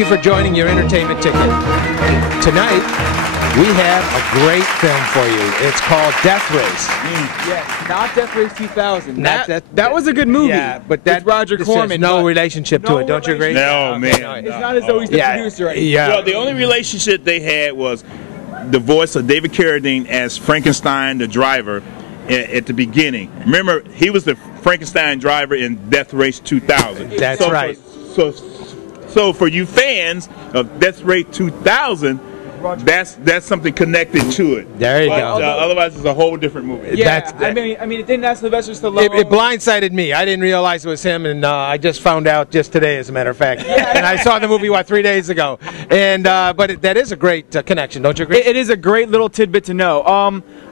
you for joining your entertainment ticket. Tonight, we have a great film for you. It's called Death Race. Yes, not Death Race 2000. Not that was a good movie. Yeah, but that Roger Corman. has no relationship to no it, don't you agree? No, man. It's not as though he's the producer. Right? Yeah. Well, the only relationship they had was the voice of David Carradine as Frankenstein, the driver, at the beginning. Remember, he was the Frankenstein driver in Death Race 2000. That's right. So for you fans of Death Race 2000, that's something connected to it. There you go. Otherwise, it's a whole different movie. Yeah, I mean, it didn't have Sylvester Stallone. It blindsided me. I didn't realize it was him, and I just found out just today, as a matter of fact. And I saw the movie, 3 days ago. And but that is a great connection, don't you agree? It is a great little tidbit to know.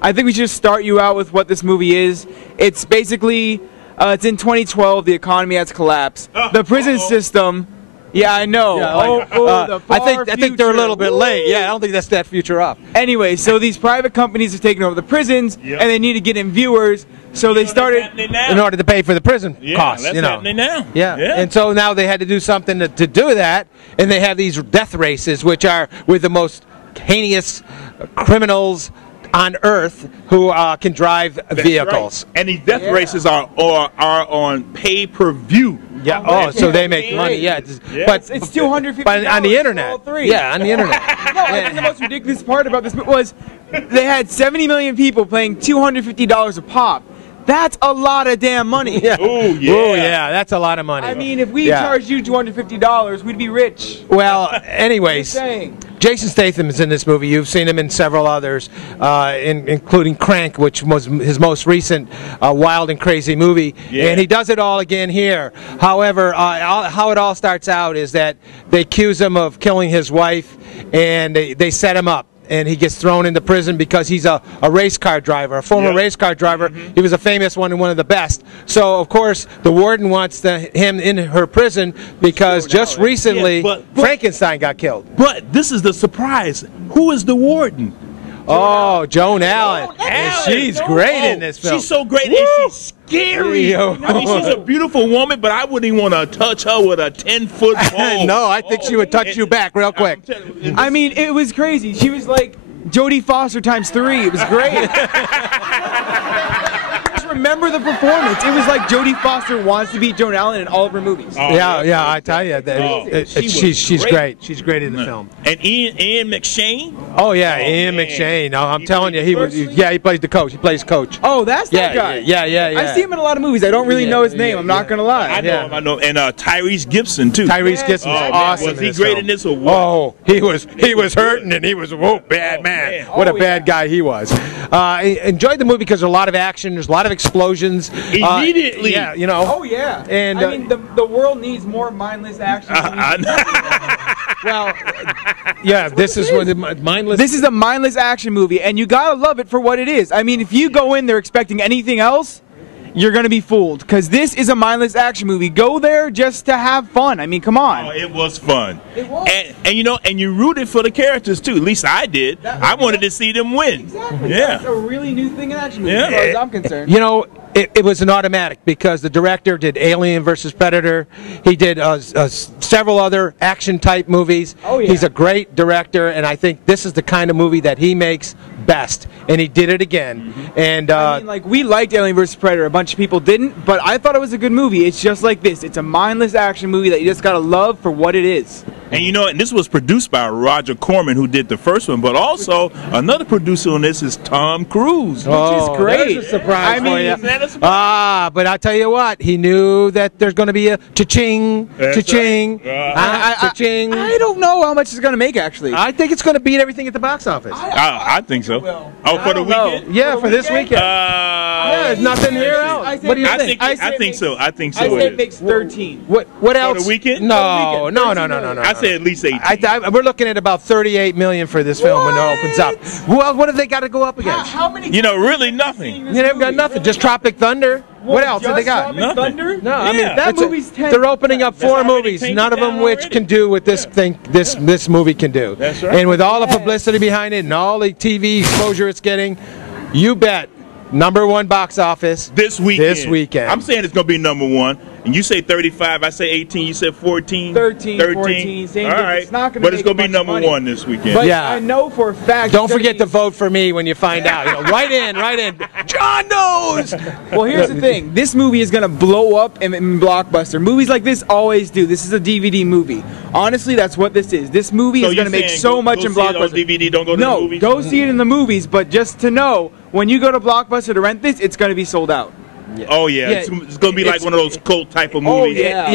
I think we should just start you out with what this movie is. It's basically, it's in 2012. The economy has collapsed. The prison system. Yeah, I know. Yeah, I think they're a little bit late. Yeah, I don't think that's that future up. Anyway, so these private companies are taking over the prisons, and they need to get in viewers. So they started in order to pay for the prison costs. That's happening now. Yeah, and so now they had to do something to do that, and they have these death races, which are with the most heinous criminals on Earth who can drive vehicles. Right. And these death races are on pay-per-view. Yeah. Oh, so they make money. Yeah. But it's $250. But on the internet. Yeah, on the internet. No, I think the most ridiculous part about this was they had 70 million people paying $250 a pop. That's a lot of damn money. Yeah. Oh, yeah. Oh, yeah, that's a lot of money. I mean, if we charged you $250, we'd be rich. Well, anyways, Just saying. Jason Statham is in this movie. You've seen him in several others, including Crank, which was his most recent wild and crazy movie. Yeah. And he does it all again here. However, how it all starts out is that they accuse him of killing his wife, and they set him up. And he gets thrown into prison because he's a race car driver, a former race car driver. He was a famous one and one of the best. So, of course, the warden wants him in her prison because just recently Frankenstein got killed. But this is the surprise. Who is the warden? Joan Allen. And she's great in this film. She's so great, and she's scary. I mean, she's a beautiful woman, but I wouldn't even want to touch her with a 10-foot pole. No, I think she would touch you back real quick. I mean, it was crazy. She was like Jodie Foster times 3. It was great. Just remember the performance. It was like Jodie Foster wants to be Joan Allen in all of her movies. Yeah, I tell you, she's great. She's great in the film. And Ian McShane? Oh yeah, Ian McShane. No, I'm telling you, he plays the coach. He plays coach. Oh, that's that guy. Yeah. I see him in a lot of movies. I don't really know his name. I'm not gonna lie. I know him. I know. And Tyrese Gibson too. Tyrese Gibson was awesome. Was he great in this or what? Oh, he was hurting, and he was bad man. What a bad guy he was. I enjoyed the movie because there's a lot of action. There's a lot of explosions. Immediately. Yeah, you know. Oh yeah. And I mean, the world needs more mindless action. Well, yeah, this is what mindless. This is a mindless action movie, and you gotta love it for what it is. I mean, if you go in there expecting anything else, you're gonna be fooled. Because this is a mindless action movie. Go there just to have fun. I mean, come on. Oh, it was fun. It was. And you know, and you rooted for the characters too. At least I did. I wanted to see them win. Exactly. Yeah. That's a really new thing in action movie, Yeah. as far as I'm concerned. You know, it was an automatic because the director did Alien vs. Predator. He did several other action-type movies. Oh, yeah. He's a great director, and I think this is the kind of movie that he makes best. And he did it again. And I mean, like, we liked Alien vs. Predator. A bunch of people didn't, but I thought it was a good movie. It's just like this. It's a mindless action movie that you just gotta love for what it is. And you know, and this was produced by Roger Corman, who did the first one, but also another producer on this is Tom Cruise. Which is great. There's a surprise I mean, for you. Isn't that a surprise? But I'll tell you what, he knew that there's going to be a cha-ching, cha-ching, cha-ching. I don't know how much it's gonna make, actually. I think it's going to beat everything at the box office. I think so. Well, Oh, for the know. weekend? Yeah, for this weekend. Yeah, there's nothing here else. What do you think? I think so. I think so. I say it it is. makes 13. What else? the weekend? No. I said at least 18. We're looking at about 38 million for this film when it opens up. Well, what have they got to go up against? How many? You know, really nothing. They've got nothing. Just Tropic Thunder. What else have they got? Tropic Thunder? No, I mean Yeah. That it's movie's 10. they're opening up 4 already movies, taken none of them down which already. can do what this movie can do. That's right. And with all the publicity behind it and all the TV exposure it's getting, you bet #1 box office This weekend. This weekend. I'm saying it's going to be #1. And you say 35, I say 18, you said 14? 13, 14, same All thing. right. It's not gonna but make it's going a to be bunch of number money. one this weekend. But Yeah. I know for a fact. Don't it's gonna forget be- to vote for me when you find out. You know, write in. John knows. Well, here's the thing. This movie is gonna blow up in Blockbuster. Movies like this always do. This is a DVD movie. Honestly, that's what this is. This movie So is gonna you're make saying so go much in see it on Blockbuster. DVD, don't go to the No, movies? go see it in the movies. But just to know, when you go to Blockbuster to rent this, it's gonna be sold out. Oh, yeah. Yeah, It's going to be like it's- one of those cult type of movies. yeah.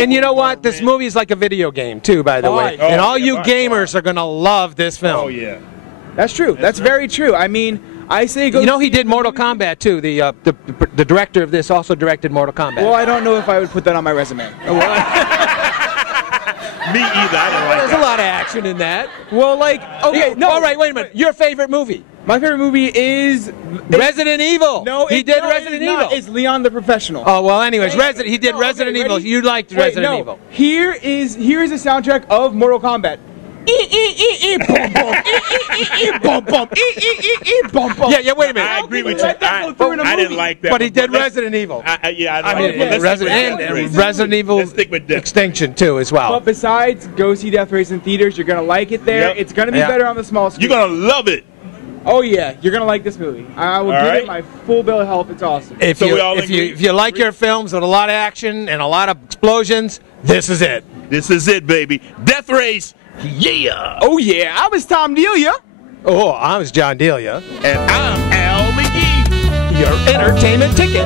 And you know what? This movie is like a video game too, by the way. Oh, And all yeah, you right. gamers are gonna love this film. Oh, yeah. That's true. That's very true. I mean, I say go. You know, he see did it in the Mortal movie. Kombat too. The director of this also directed Mortal Kombat. Well, I don't know if I would put that on my resume. Me either. I didn't like There's that. a lot of action in that. Well, like, okay, no. All right, wait a minute. Your favorite movie? My favorite movie is Resident Evil. No, he it- did no, it Resident is not. Evil. It's Leon the Professional. Oh well. Anyways, Wait, He did no, Resident okay, Evil. ready? You liked Wait, Resident no. Evil. Here is the soundtrack of Mortal Kombat. Bum, bum. Bum, bum. Yeah. Wait a minute. I agree with you. Let that go through in a I didn't movie. like that. But he did let's- Resident Evil. Yeah, I mean, like it. Let's Resident, stick with and Death Race. Resident Evil Let's stick with Death. Extinction too, as well. But besides, go see Death Race in theaters. You're gonna like it there. Yep. It's gonna be Yeah. better on the small screen. You're going to love it. Oh yeah, you're gonna like this movie. I will All give right. it my full bill of health. It's awesome. If So you we all if you agree? if you like your films with a lot of action and a lot of explosions, this is it. This is it, baby. Death Race. Yeah. Oh yeah, I was Tom Delia. Oh, I was John Delia. And I'm Al McGee. Your entertainment ticket.